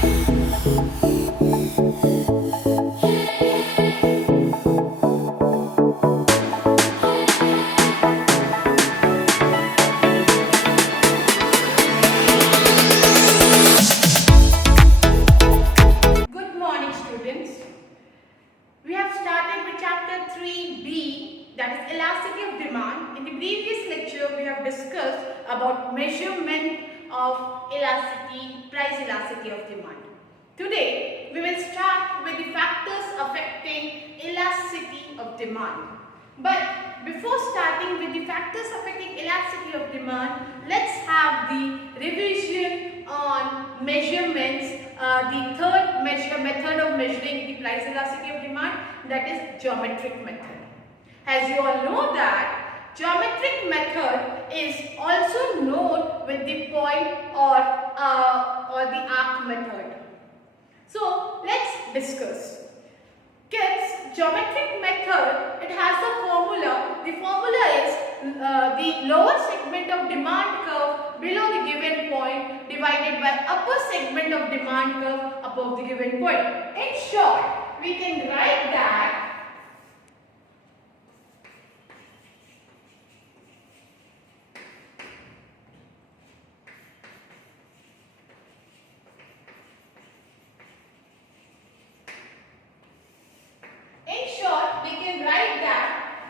Good morning, students. We have started with chapter 3b, that is elasticity of demand. In the previous lecture, we have discussed about measurement of elasticity, price elasticity of demand. Today, we will start with the factors affecting elasticity of demand. But before starting with the factors affecting elasticity of demand, let's have the revision on measurements, the third method of measuring the price elasticity of demand, that is geometric method. As you all know that geometric method is also known with the point or the arc method. So let's discuss. Kids, geometric method, it has a formula. The formula is the lower segment of demand curve below the given point divided by upper segment of demand curve above the given point. In short, we can write that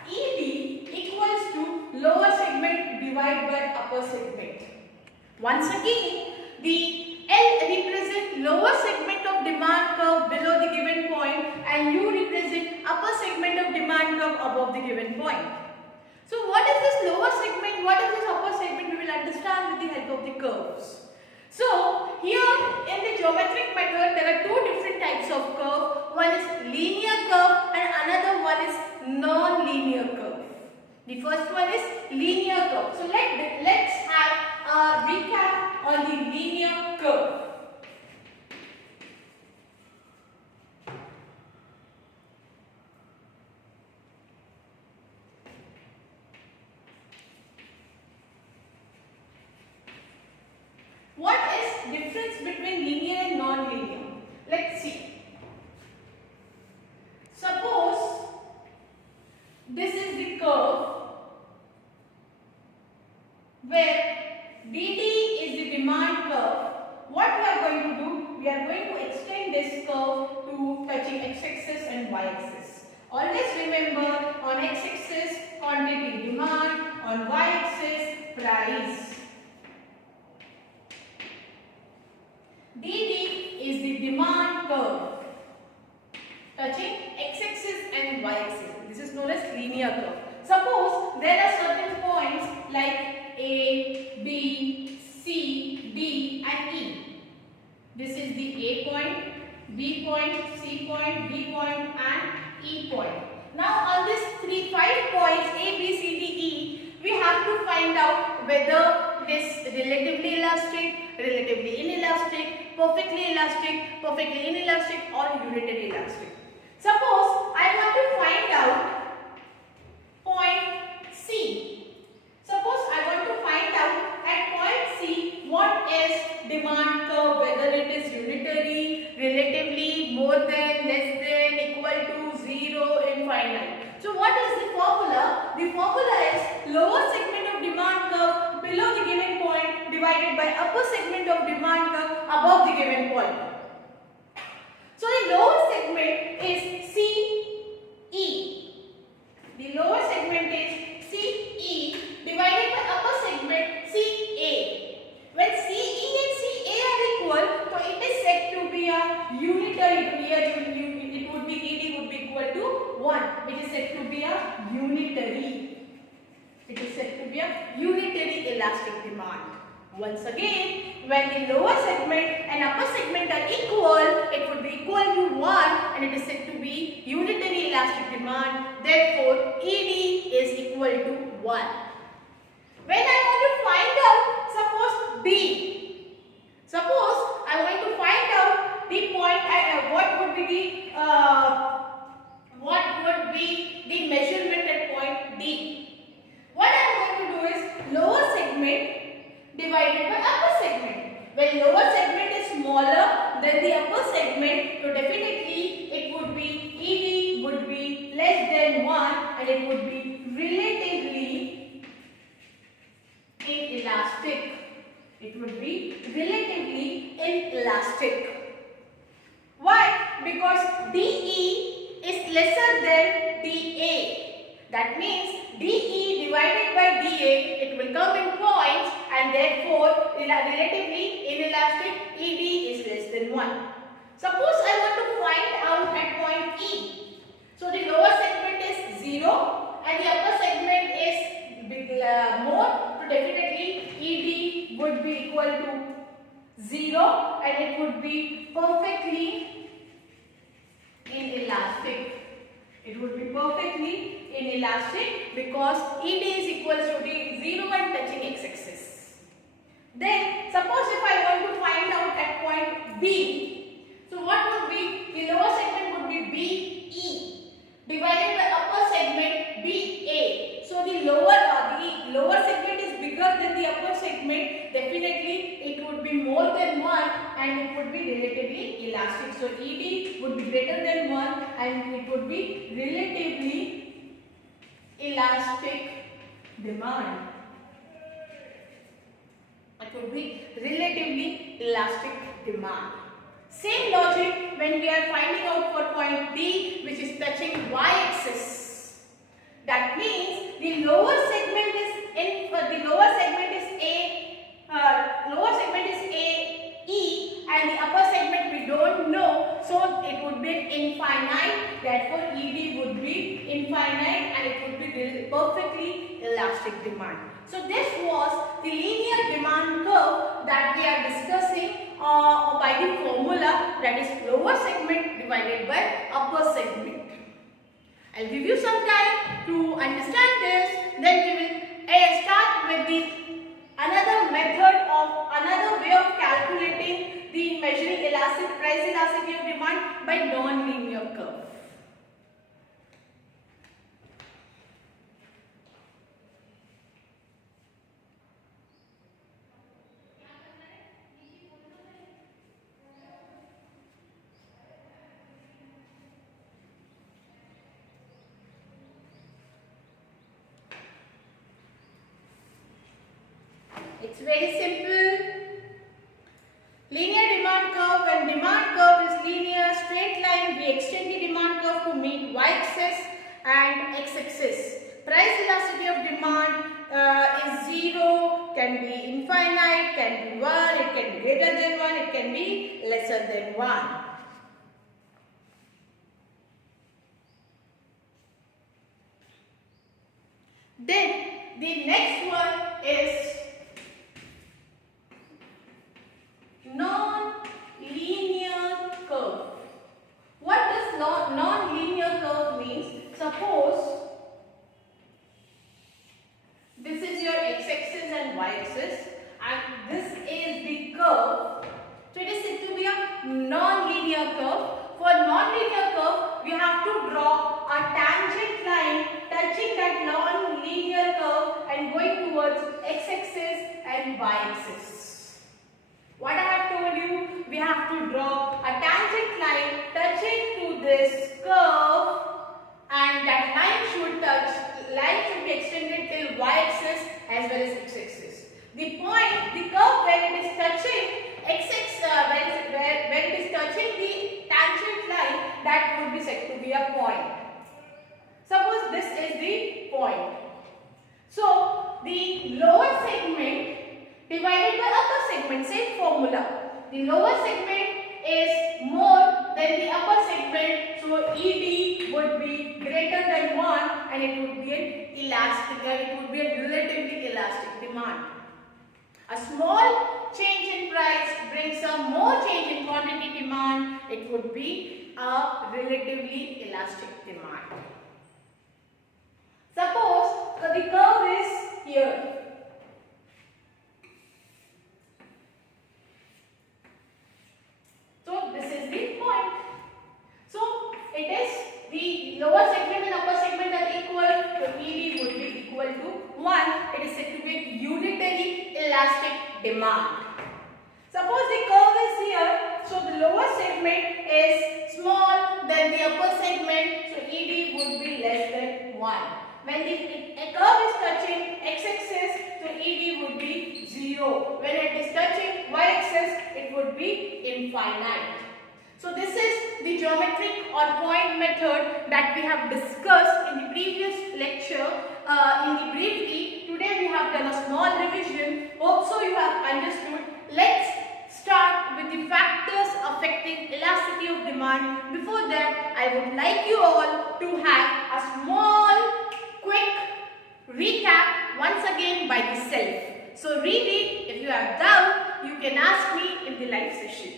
ED equals to lower segment divided by upper segment. Once again, the L represent lower segment of demand curve below the given point and U represent upper segment of demand curve above the given point. So what is this lower segment? What is this upper segment? We will understand with the help of the curves. So here in the geometric method, there are two different types of curve. One is linear curve and another one is non-linear curve. The first one is linear curve. So let's have a recap on the linear curve. What is difference between linear and non-linear? Let's see. Suppose this is the curve where DD is the demand curve. What we are going to do? We are going to extend this curve to touching x-axis and y-axis. Always remember, on x-axis quantity demand, on y-axis price. DD is the demand curve touching x-axis and y-axis. This is known as linear curve. Suppose there are certain points like A, B, C, D and E. This is the A point, B point, C point, D point and E point. Now on these 5 points A, B, C, D, E, we have to find out whether it is relatively elastic, relatively inelastic, perfectly elastic, perfectly inelastic or unitary elastic. Suppose I want to find out point C. Suppose I want to find out at point C what is demand curve, whether it is unitary, relatively, more than, less than, equal to, 0, infinite. So what is the formula? The formula is lower segment of demand curve below the given point divided by upper segment of demand curve above the given point. So the lower segment is CE. The lower segment is CE divided by upper segment CA. When CE and CA are equal, so it is said to be a unitary. It would be ED would be equal to 1. It is said to be a unitary. It is said to be a unitary elastic demand. Once again, when the lower segment and upper segment are equal, it would be equal to 1 and it is said to be unitary elastic demand. Therefore, ED is equal to 1. When I want to find out, suppose B. Suppose I want to find out the point, what would be the measurement at point D. What I am going to do is lower segment divided by upper segment. When lower segment is smaller than the upper segment, so definitely it would be ED would be less than 1 and it would be relatively inelastic. It would be relatively inelastic. Why? Because DE is lesser than DA. That means DE divided by DA, it will come in points and therefore relatively inelastic ED is less than 1. Suppose I want to find out at point E. So the lower segment is 0 and the upper segment is more. So definitely ED would be equal to 0 and it would be perfectly inelastic. It would be perfectly inelastic because ED is equal to 0 and touching x-axis. Then suppose if I want to find out at point B, so what would be, the lower segment would be BE divided by upper segment BA. So the lower segment is bigger than the upper segment, definitely it would be more than 1 and it would be relatively elastic. So ED would be greater than 1 and it would be relatively elastic demand. It would be relatively elastic demand. Same logic when we are finding out for point D, which is touching y-axis. That means the lower segment is AE and the upper segment we don't know, so it would be infinite. Therefore, ED would be infinite and it would be perfectly elastic demand. So this was the linear demand curve that we are discussing by the formula, that is lower segment divided by upper segment. I'll give you some time to understand this, then we will start with another way of calculating the measuring price elasticity of demand by non-linear curve. It's very simple. Linear demand curve, when demand curve is linear, straight line, we extend the demand curve to meet y-axis and x-axis. Price elasticity of demand is 0, can be infinite, can be 1, it can be greater than 1, it can be lesser than 1. Then the next one is non-linear curve. What does non-linear curve means? Suppose this is your x-axis and y-axis and this is the curve. So it is said to be a non-linear curve. For non-linear curve, we have to draw a tangent line touching that non-linear curve and going towards x-axis and y-axis. What I have told you, we have to draw a tangent line touching to this curve and that line should be extended till y-axis as well as x-axis. The curve where it is touching x-axis, where it is touching the tangent line, that would be said to be a point. Suppose this is the point. So the lower segment divided by upper segment, same formula. The lower segment is more than the upper segment, so ED would be greater than 1 and it would be an elastic, it would be a relatively elastic demand. A small change in price brings a more change in quantity demand, it would be a relatively elastic demand. Suppose the curve is here. So this is the point. So it is the lower segment and upper segment are equal, so ED would be equal to 1. It is said to be a unitary elastic demand. Suppose the curve is here, so the lower segment is small than the upper segment, so ED would be less than 1. When the curve is touching x-axis, so ED would be 0. When it is touching y-axis, it would be infinite. So this is the geometric or point method that we have discussed in the previous lecture briefly. Today we have done a small revision. Hope so you have understood. Let's start with the factors affecting elasticity of demand. Before that, I would like you all to have a small quick recap once again by the self. So read it. If you have doubt, you can ask me in the live session.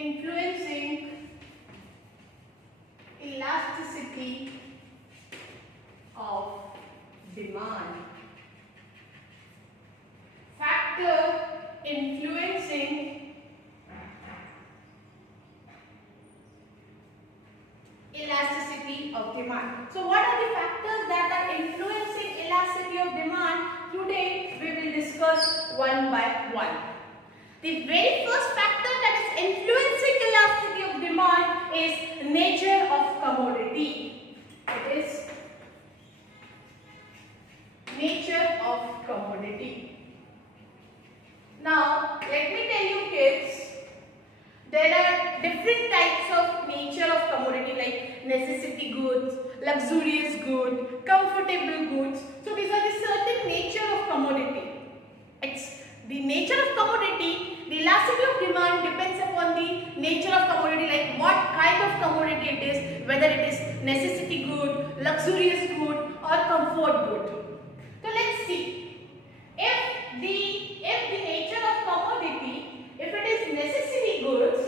Influencing elasticity of demand. Factor influencing elasticity of demand. So what are the factors that are influencing elasticity of demand? Today we will discuss one by one. The very first factor that is influencing elasticity of demand is nature of commodity. It is nature of commodity. Now, let me tell you kids, there are different types of nature of commodity like necessity goods, luxurious goods, comfortable goods. So these are the certain nature of commodity. It's the nature of commodity, the elasticity of demand depends upon the nature of commodity, like what kind of commodity it is, whether it is necessity good, luxurious good or comfort good. So let's see. If the nature of commodity, if it is necessity goods,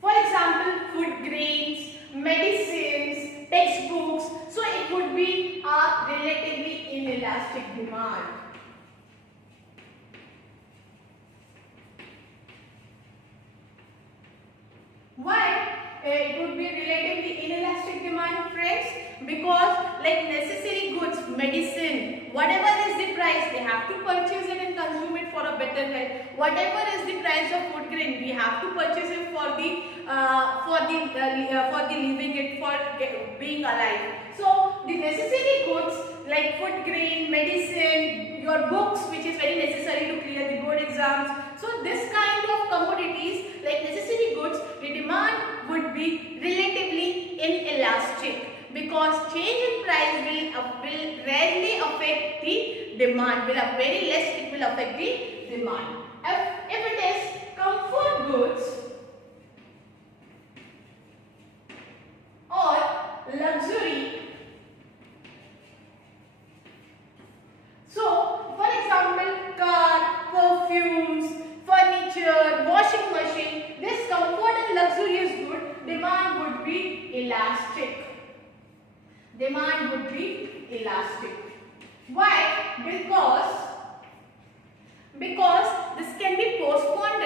for example, food grains, medicines, textbooks, so it would be a relatively inelastic demand. Why it would be relatively inelastic demand, friends? Because like necessary goods, medicine, whatever is the price, they have to purchase it and consume it for a better health. Whatever is the price of food grain, we have to purchase it for the living it, for being alive. So the necessary goods like food grain, medicine, your books, which is very necessary to clear the board exams. So this kind of commodities like necessary goods, the demand would be relatively inelastic because change in price will rarely affect the demand. Will have very less, it will affect the demand. If it is comfort goods or luxury, so for example car, perfumes, furniture, washing machine, this comfort and luxurious good, demand would be elastic. Demand would be elastic. Why? Because this can be postponed.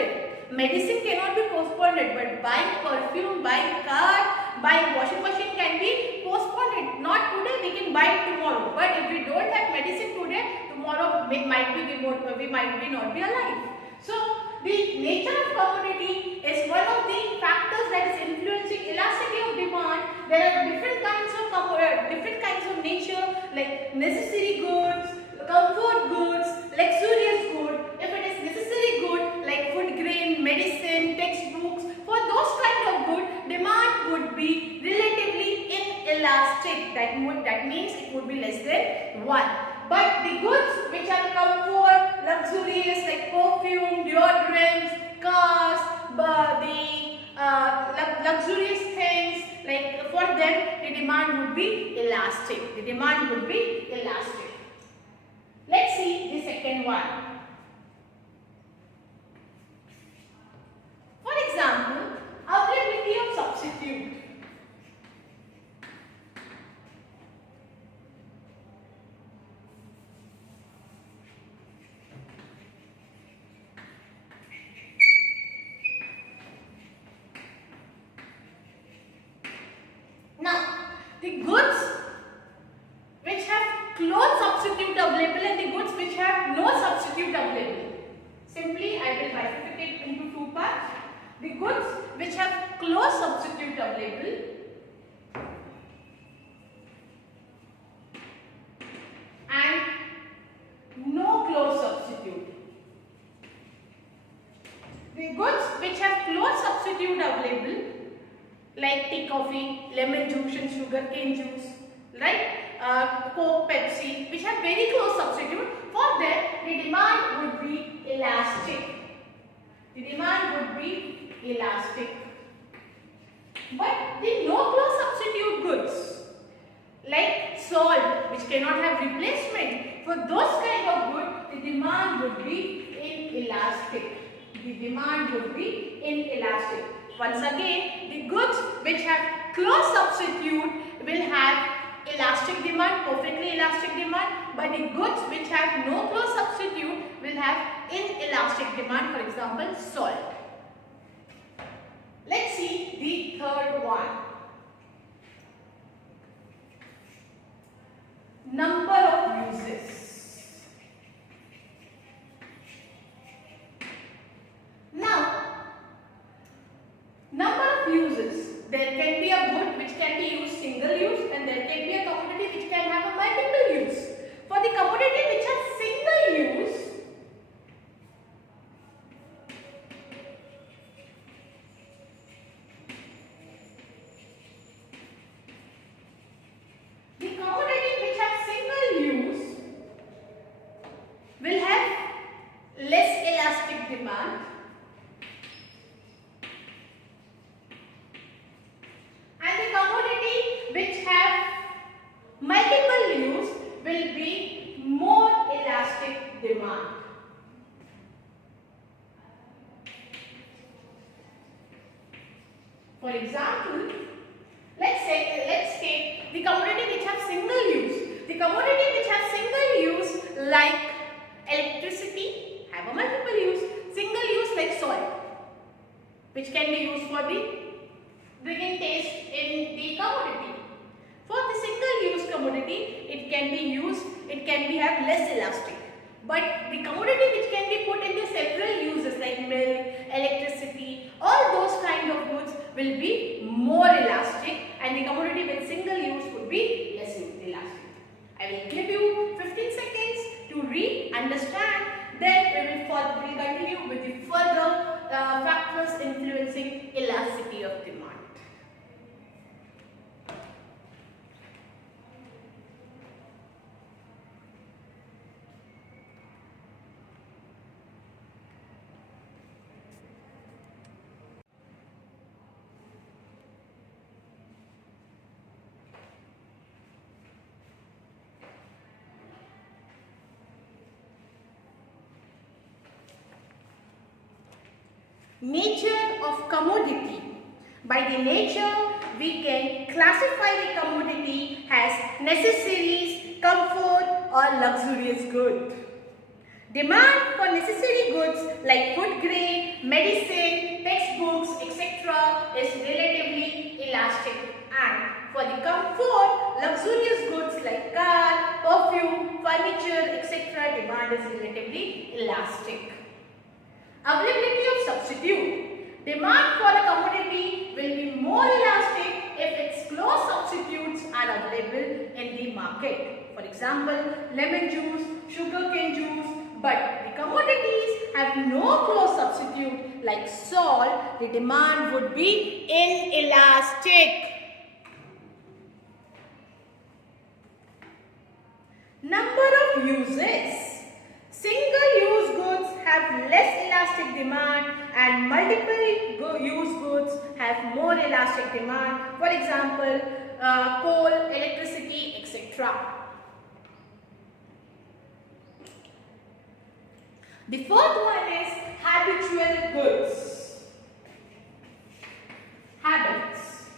Medicine cannot be postponed, but buying perfume, buying car, buying washing machine can be postponed. Not today, we can buy it tomorrow. But if we don't have medicine today, tomorrow we might not be alive. So the nature of commodity is one of the factors that is influencing elasticity of demand. There are different kinds of nature, like necessary goods, comfort goods, luxurious good. If it is necessary good like food grain, medicine, textbooks, for those kind of good, demand would be relatively inelastic. That means it would be less than 1. But the goods which are comfort, luxurious like perfume, deodorants, cars, luxurious things, like for them the demand would be elastic. The demand would be elastic. Let's see the second one. For example, availability of substitute. The goods which have close substitute available and the goods which have no substitute available. Simply, I will bifurcate into 2 parts. The goods which have close substitute available and no close substitute. The goods which have close substitute available like tea, coffee, lemon juice and sugar cane juice, right? Coke, Pepsi, which have very close substitute, for them the demand would be elastic. The demand would be elastic. But the no close substitute goods like salt, which cannot have replacement, for those kind of goods the demand would be inelastic. The demand would be inelastic. Once again, the goods which have close substitute will have elastic demand, perfectly elastic demand, but the goods which have no close substitute will have inelastic demand, for example, salt. Let's see the third one. Number of uses. Now, number of uses. There can be a good which can be used single use and there can be a commodity which can have a multiple use. For the commodity which has single use, will have less elastic demand and the commodity which have multiple use will be more elastic demand. For example, let's take the commodity which have single use. The commodity which have single use like electricity have a multiple use. Single use like salt, which can be used for the bringing taste in the commodity. For the single use commodity, it can be have less elastic. But the commodity which can be put into several uses like milk, electricity, all those kind of goods will be more elastic and the commodity with single use would be less elastic. I will give you 15 seconds to read, understand, then we will continue with the further factors influencing elasticity of demand. Nature of commodity. By the nature, we can classify the commodity as necessaries, comfort or luxurious good. Demand for necessary goods like food grain, medicine, textbooks, etc. is relatively elastic, and for the comfort, luxurious goods like car, perfume, furniture, etc. demand is relatively elastic. Availability of substitute. Demand for a commodity will be more elastic if its close substitutes are available in the market. For example, lemon juice, sugarcane juice, but the commodities have no close substitute like salt, the demand would be inelastic. Number of uses. Single-use goods have less elastic demand and multiple-use goods have more elastic demand. For example, coal, electricity, etc. The fourth one is habitual goods. Habits.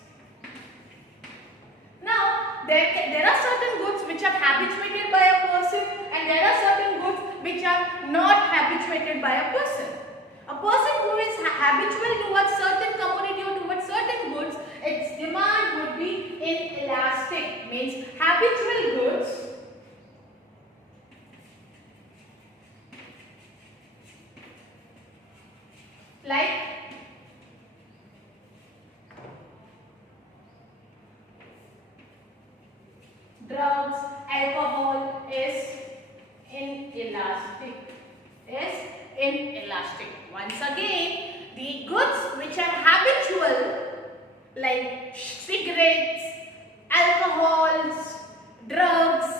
Now, there are certain goods which are habituated by a person and there are certain goods which are not habituated by a person. A person who is habitual towards certain commodity or towards certain goods, its demand would be inelastic, means habitual goods like drugs, alcohol is inelastic. Once again, the goods which are habitual like cigarettes, alcohols, drugs,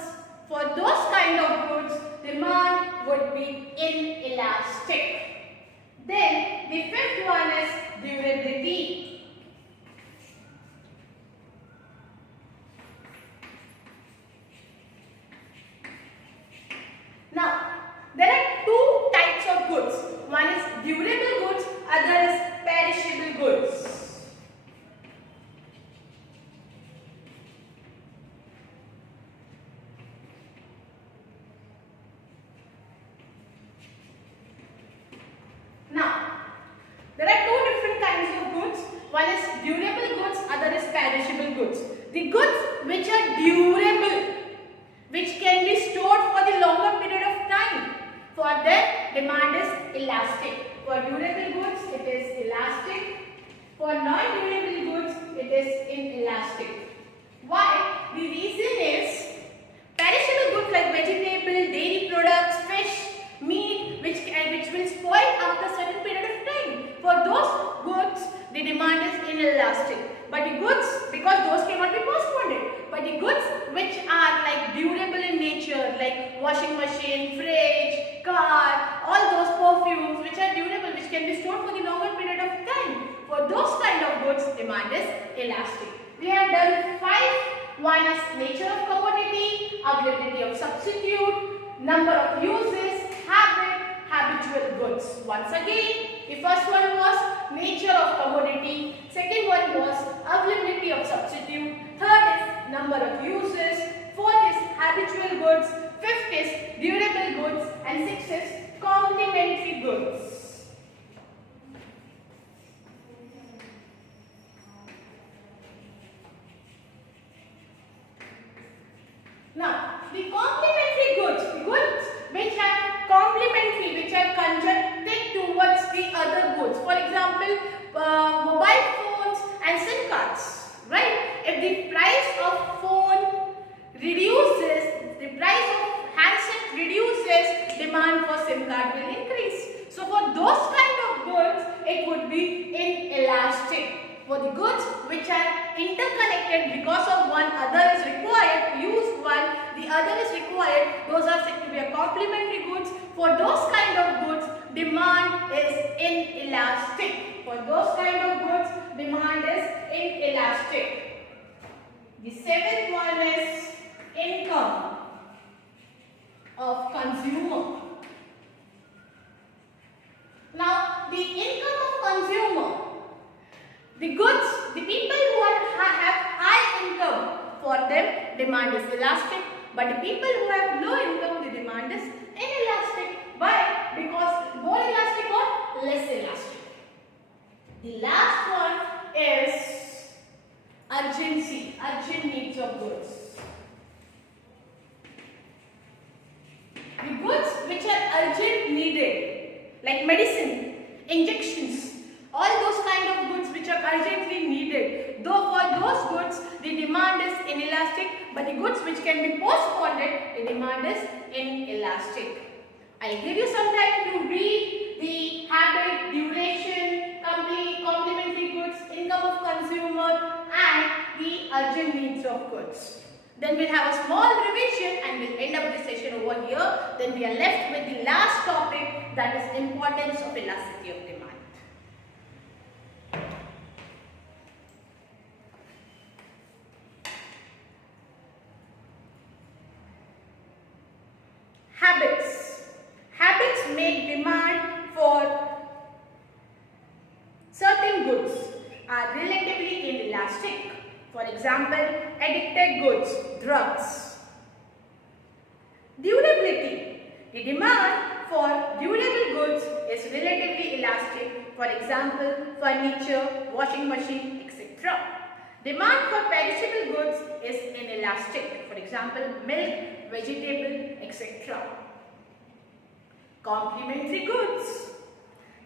for those kind of goods, demand would be inelastic. Then the fifth one is durability. Now, there are two types of goods. One is durable goods, other is perishable goods. Now, there are two different kinds of goods. One is durable goods, other is perishable goods. The goods which are durable, which can be stored for the longer period of time, for them demand is elastic. For durable goods, it is elastic. For non-durable goods, it is inelastic. Why? The reason is perishable goods like vegetable, dairy products, fish, meat, which will spoil after a certain period of time. For those goods, the demand is inelastic. But the goods, because those cannot be postponed. But the goods which are like durable in nature, like washing machine, fridge, car, all those perfumes which are durable, which can be stored for the longer period of time. For those kind of goods, demand is elastic. We have done 5. One is nature of commodity, availability of substitute, number of uses, habit, habitual goods. Once again, the first one was nature of commodity, second one was availability of substitute, third is number of uses, fourth is habitual goods, fifth is durable goods, and sixth is complementary goods. Now, the complementary goods, which are complementary, which are conjuncted towards the other goods. For example, mobile phones and SIM cards, right? If the price of phone reduces, the price of handset reduces, demand for SIM card will increase. So, for those kind of goods, it would be inelastic. For the goods which are interconnected, because of one, other is required, use one, the other is required, those are said to be a complementary goods. For those kind of goods, demand is inelastic. For those kind of goods, demand is inelastic. The seventh one is income of consumer. Now, the income of like medicine, injections, all those kind of goods which are urgently needed. Though for those goods the demand is inelastic, but the goods which can be postponed, the demand is inelastic. I'll give you some time to read the habit, duration, complementary goods, income of consumer and the urgent needs of goods. Then we'll have a small revision and we'll end up the session over here. Then we are left with the last topic, that is importance of elasticity of demand. Habits. Habits make demand for certain goods are relatively inelastic. For example, addicted goods, drugs. Durability. The demand for durable goods is relatively elastic. For example, furniture, washing machine, etc. Demand for perishable goods is inelastic. For example, milk, vegetable, etc. Complementary goods.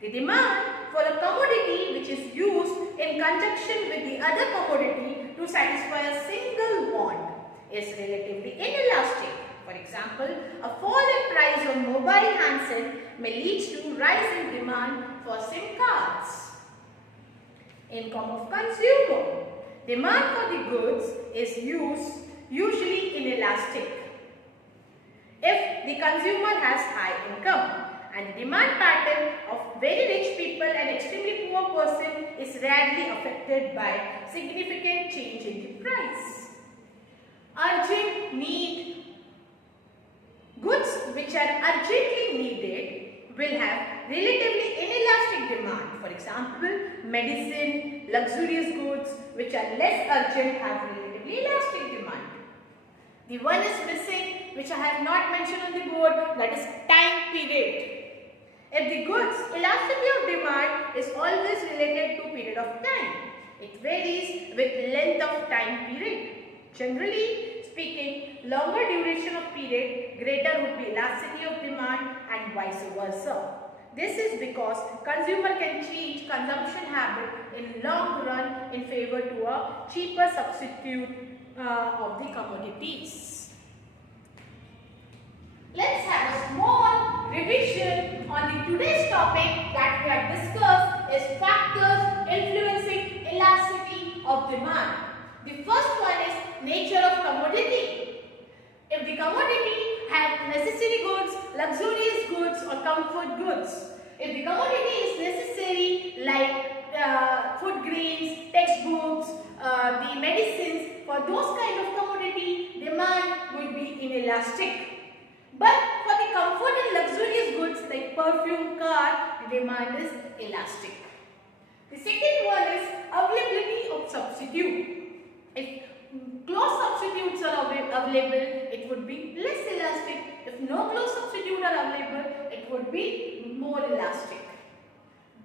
The demand for a commodity which is used in conjunction with the other commodity to satisfy a single want is relatively inelastic. For example, a fall in price of mobile handset may lead to rise in demand for SIM cards. Income of consumer. Demand for the goods is usually inelastic if the consumer has high income, and the demand pattern of very rich people and extremely poor person is rarely affected by significant change in the price. Urgent need. Goods which are urgently needed will have relatively inelastic demand. For example, medicine, luxurious goods which are less urgent have relatively elastic demand. The one is missing which I have not mentioned on the board, that is time period. If the goods elasticity of demand is always related to period of time, it varies with length of time period. Generally speaking, longer duration of period, greater would be elasticity of demand and vice versa. This is because consumer can change consumption habit in long run in favor to a cheaper substitute of the commodities. Let's have a small revision on the today's topic that we have discussed is factors influencing elasticity of demand. The first one is nature of commodity. If the commodity has necessary goods, luxurious goods or comfort goods. If the commodity is necessary like food grains, textbooks, the medicines, for those kind of commodity, demand will be inelastic. But for the comfort and luxurious goods like perfume, car, the demand is elastic. The second one is availability of substitute. If close substitutes are available, it would be less elastic. If no close substitute are available, it would be more elastic.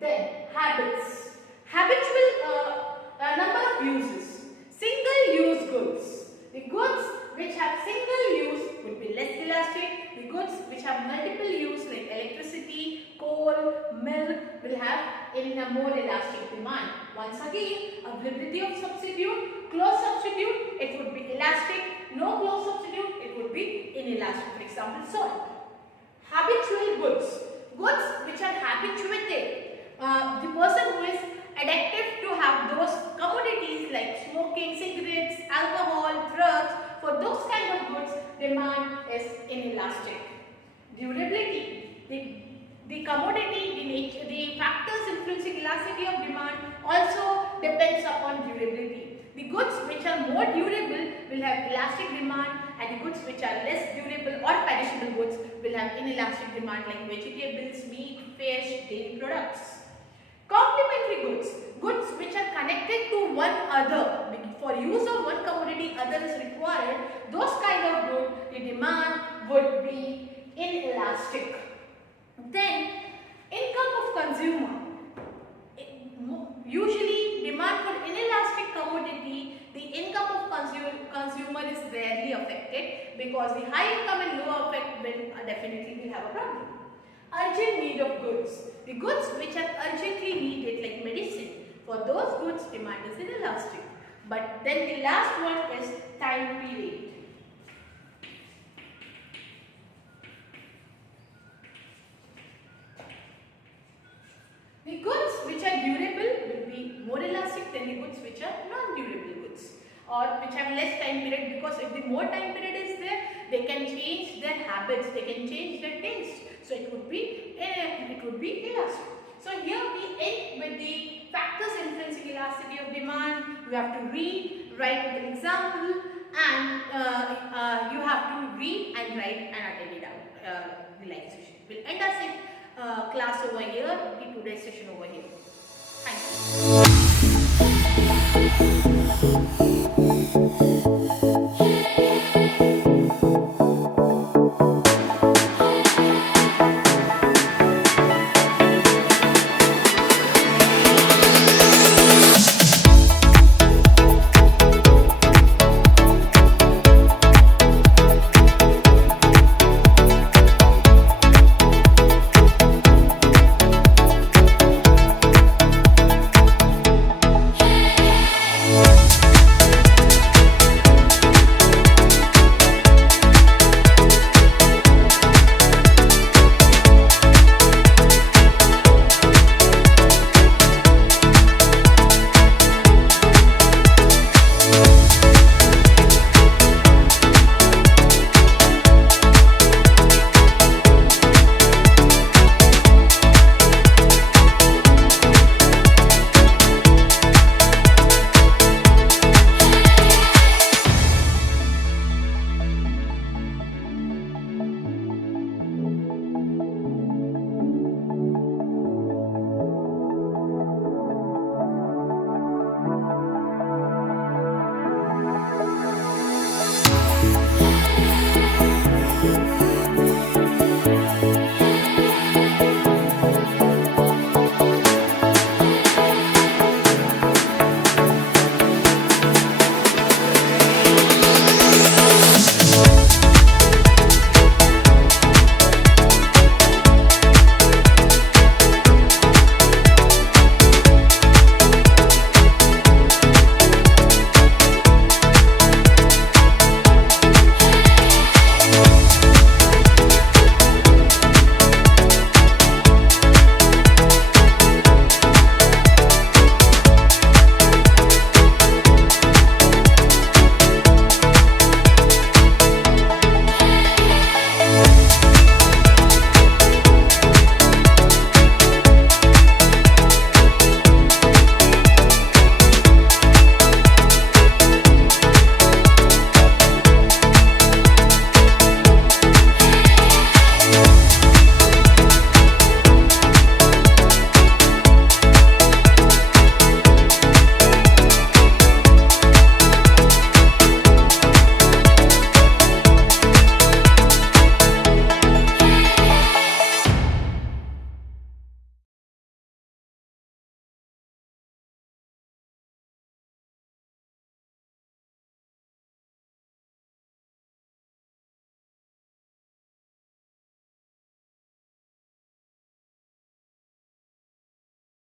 Then habits. Habitual number of uses. Single-use goods. The goods which have single use would be less elastic. The goods which have multiple use like electricity, coal, milk will have in a more elastic demand. Once again, availability of substitute, close substitute, it would be elastic. No close substitute, it would be inelastic. For example, salt. Habitual goods. Goods which are habituated. The person who is addicted to have those commodities like smoking, cigarettes, alcohol, drugs, for those kind of goods, demand is inelastic. Durability. The commodity, the nature, the factors influencing elasticity of demand also depends upon durability. The goods which are more durable will have elastic demand, and the goods which are less durable or perishable goods will have inelastic demand like vegetables, meat, fish, dairy products. Complementary goods. Goods which are connected to one other. For use of one commodity, other is required. Those kind of goods, the demand would be inelastic. Then, income of consumer. Usually, demand for inelastic commodity, the income of consumer is rarely affected because the high income and low effect will definitely will have a problem. Urgent need of goods. The goods which are urgently needed like medicine. For those goods demand is inelastic. But then the last one is time period. The goods which are durable will be more elastic than the goods which are non-durable goods or which have less time period, because if the more time period is there, they can change their habits, they can change their taste. So it would be elastic. So here we end with the factors influencing elasticity of demand. You have to read, write with an example, and you have to read and write and attend it out the live session. We'll end our class over here, the today's session over here. Thank you.